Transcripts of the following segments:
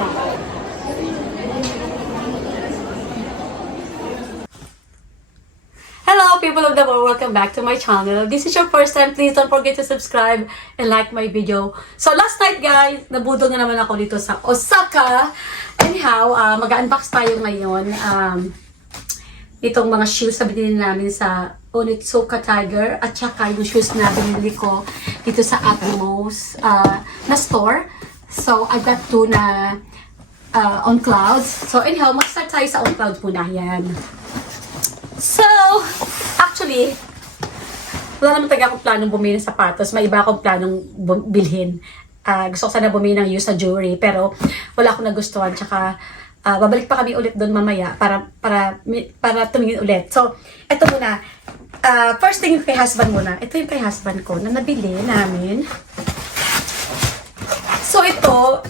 Hello people of the world, welcome back to my channel. This is your first time, please don't forget to subscribe and like my video. So last night guys, nabudol na naman ako dito sa Osaka. Anyhow, mag-unbox tayo ngayon. Itong mga shoes na binili namin sa Onitsuka Tiger at saka yung shoes na binili ko dito sa Atmos na store. So I got two na on clouds. So anyhow, mag-start tayo sa on clouds muna. Yan. So, actually, wala naman talaga akong planong bumili ng sapatos. May iba akong planong bilhin. Gusto ko sana bumili ng used jewelry, pero wala akong nagustuhan. Tsaka, babalik pa kami ulit doon mamaya para tumingin ulit. So, eto muna. First thing yung kay husband muna. Ito yung kay husband ko na nabili namin. So, ito,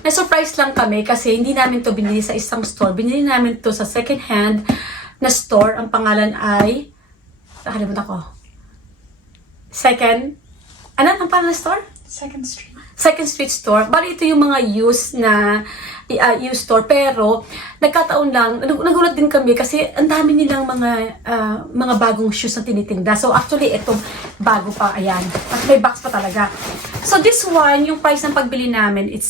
na-surprise lang kami kasi hindi namin to binili sa isang store. Binili namin to sa second hand na store. Ang pangalan ay nakalimutan ko. Ang pangalan ng store? Second Street Store. Bali ito yung mga used store, pero nagkataon lang, nagulat din kami kasi ang dami nilang mga bagong shoes na tinitinda. So actually ito bago pa, ayan. At may box pa talaga. So this one, yung price ng pagbili namin, it's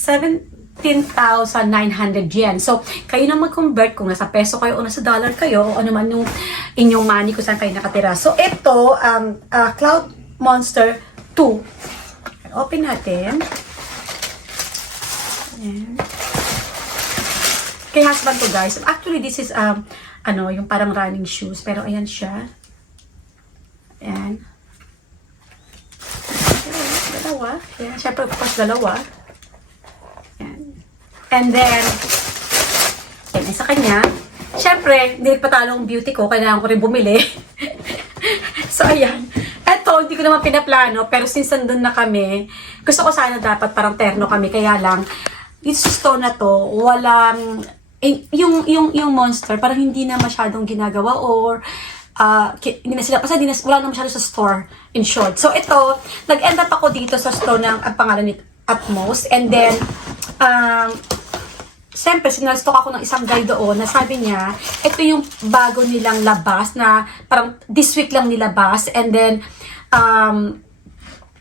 17,900 yen. So, kayo na mag-convert kung nasa peso kayo o nasa dollar kayo o ano man yung inyong money kung saan kayo nakatira. So, ito, Cloud Monster 2. Open natin. Ayan. Kay husband to guys. Actually, this is, yung parang running shoes. Pero, ayan siya. Ayan. Dalawa. Ayan. Siyempre, of course, dalawa. And then, yan, sa kanya. Siyempre, hindi patalong beauty ko, kailangan ko rin bumili. So, ayan. Eto, hindi ko naman pinaplano, pero since nandun na kami, gusto ko sana dapat parang terno kami, kaya lang, dito sa store na to, walang, yung Monster, parang hindi na masyadong ginagawa, or, hindi na sila, kasi wala na masyado sa store, in short. So, ito, nag-end up ako dito sa store ng, ang pangalan ni Atmos, and then, siyempre, sinalstock ako ng isang guy doon na sabi niya, ito yung bago nilang labas na parang this week lang nilabas. And then,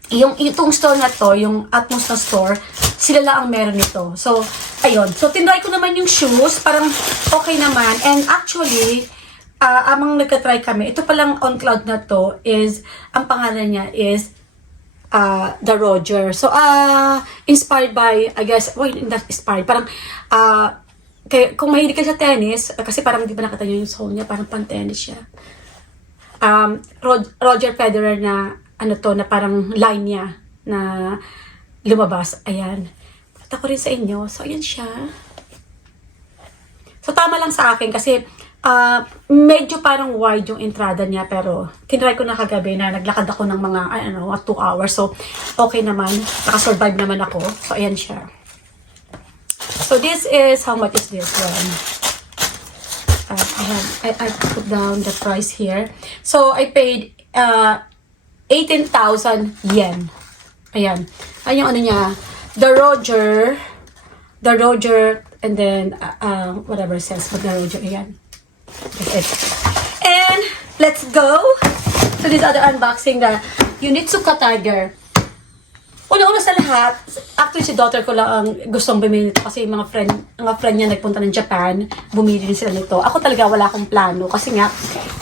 itong store na to, yung Atmos na store, sila lang ang meron nito. So, ayun. So, tinry ko naman yung shoes. Parang okay naman. And actually, amang nagka-try kami, ito palang on cloud na to is, ang pangalan niya is, The Roger. So, inspired by, I guess, not inspired, parang, kung mahilig ka sa tennis, kasi parang hindi pa nakita nyo yung sole niya, parang pan-tennis siya. Roger Federer na, na parang line niya, na lumabas. Ayan. Pata ko rin sa inyo. So, ayan siya. So, tama lang sa akin, kasi, medyo parang wide yung entrada niya, pero tinry ko na kagabi na naglakad ako ng mga 2 hours, so okay naman, nakasurvive naman ako. So ayan siya. So this is, how much is this one? I put down the price here. So I paid 18,000 yen. Ayan. Ayun yung niya, the Roger, and then whatever it says, but the Roger, ayan. That's it. And let's go to this other unboxing, the Onitsuka Tiger. Una-una sa lahat, actually si daughter ko lang ang gustong bumili nito kasi mga friend niya nagpunta ng Japan, bumili din sila nito. Ako talaga wala akong plano kasi nga,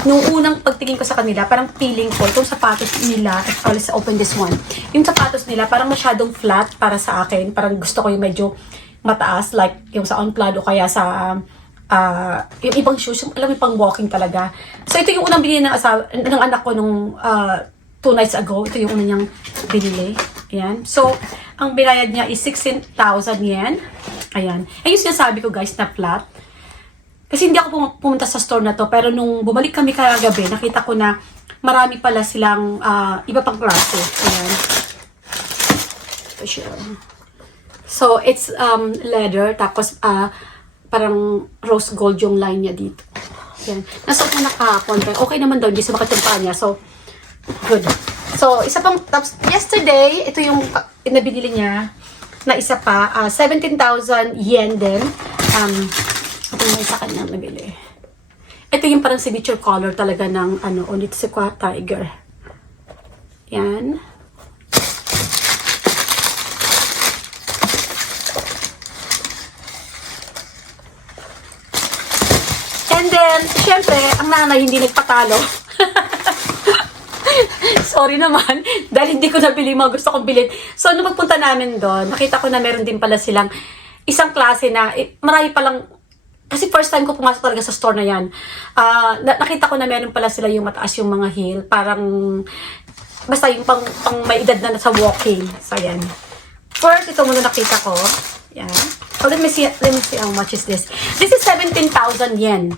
nung unang pagtingin ko sa kanila, parang feeling ko, itong sapatos nila, let's open this one. Yung sapatos nila, parang masyadong flat para sa akin. Parang gusto ko yung medyo mataas, like yung sa on-cloud o kaya sa yung ibang shoes, yung alam mo pang walking talaga. So ito yung unang binili ng anak ko nung 2 nights ago. Ito yung unang niyang binili. Ayan. So ang binayad niya is 16,000 yen. Ayan. Ayun yung sinasabi ko guys na flat. Kasi hindi ako pumunta sa store na to, pero nung bumalik kami kagabi, nakita ko na marami pala silang iba pang klase. Ayan. Ito siya. So it's leather, tapos parang rose gold yung line niya dito. Yan. Nasuot na nakahapon. Okay naman daw, hindi sumakit yung paa niya. So, good. So, isa pang, tapos, yesterday, ito yung nabinili niya. na isa pa, 17,000 yen din. Ito yung isa kanya nabili. Ito yung parang signature color talaga ng Onitsuka Tiger. Yan. And then, syempre, ang nanay hindi nagpatalo. Sorry naman, dahil hindi ko nabili mga gusto kong bilhin. So, nung magpunta namin doon, nakita ko na meron din pala silang isang klase na, marami palang, kasi first time ko pumasok talaga sa store na yan. Nakita ko na meron pala sila yung mataas yung mga heel, parang, basta yung pang may edad na sa walking. So, yan. First, ito muna nakita ko. Yan. So, let me see how much is this. This is 17,000 yen.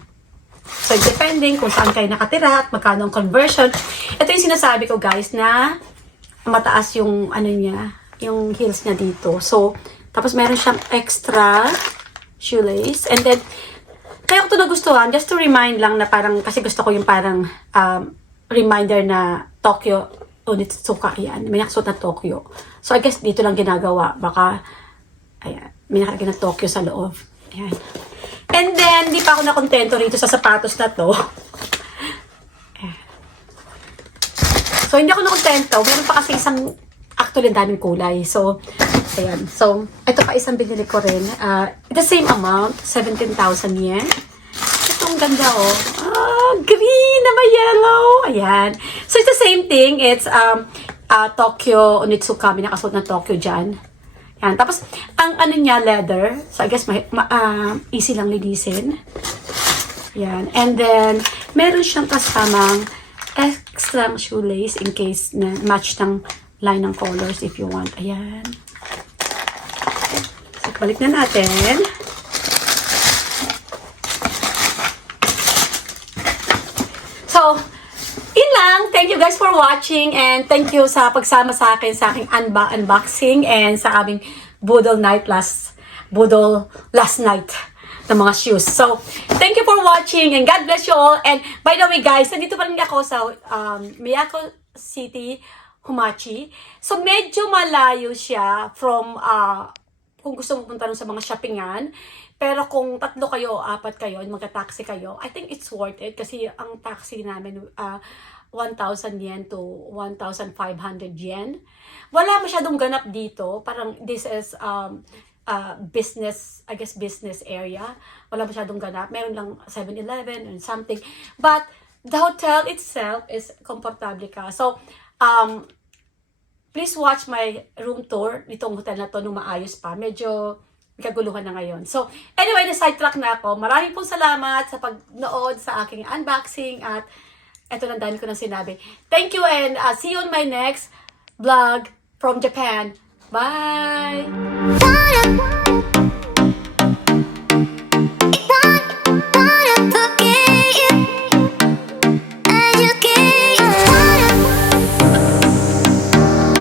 So, depending kung saan kayo nakatira at magkano ang conversion. Ito yung sinasabi ko, guys, na mataas yung, niya, yung heels niya dito. So, tapos meron siyang extra shoelace. And then, kaya ko ito nagustuhan, just to remind lang na parang, kasi gusto ko yung parang reminder na Tokyo Onitsuka, yan. May nakasuot na Tokyo. So, I guess dito lang ginagawa. Baka, ayan, may nakalagay na Tokyo sa loob. Ayan. And then, di pa ako nakontento rito sa sapatos na to. So, hindi ako nakontento. Meron pa kasi isang, actually, daming kulay. So, ayan. So, ito pa isang binili ko rin. The same amount, 17,000 yen. Ito ang ganda, oh. Green na may yellow. Ayan. So, it's the same thing. It's Tokyo Onitsuka. May nakasuot na Tokyo dyan. Yan. Tapos, ang niya, leather. So, I guess, easy lang linisin. Yan. And then, meron siyang kasamang extra shoelace in case na match ng line ng colors if you want. Ayan. So, balik na natin. So, yun lang. Thank you guys for watching and thank you sa pagsama sa akin sa aking unboxing and sa aming Budol last night ng mga shoes. So, thank you for watching and God bless you all. And by the way guys, nandito pa rin ako sa Miyako City, Humachi. So, medyo malayo siya from kung gusto mo punta sa mga shoppingan. Pero kung 3 kayo, 4 kayo, magka-taxi kayo, I think it's worth it kasi ang taxi namin 1,000 yen to 1,500 yen. Wala masyadong ganap dito. Parang this is business, I guess business area. Wala masyadong ganap. Meron lang 7-Eleven and something. But the hotel itself is komportable ka. So, please watch my room tour nitong hotel na to nung maayos pa. Medyo kaguluhan na ngayon. So, anyway, na-sidetrack na ako. Maraming pong salamat sa pagnood sa aking unboxing at eto lang dami ko nang sinabi. Thank you and see you on my next vlog from Japan. Bye!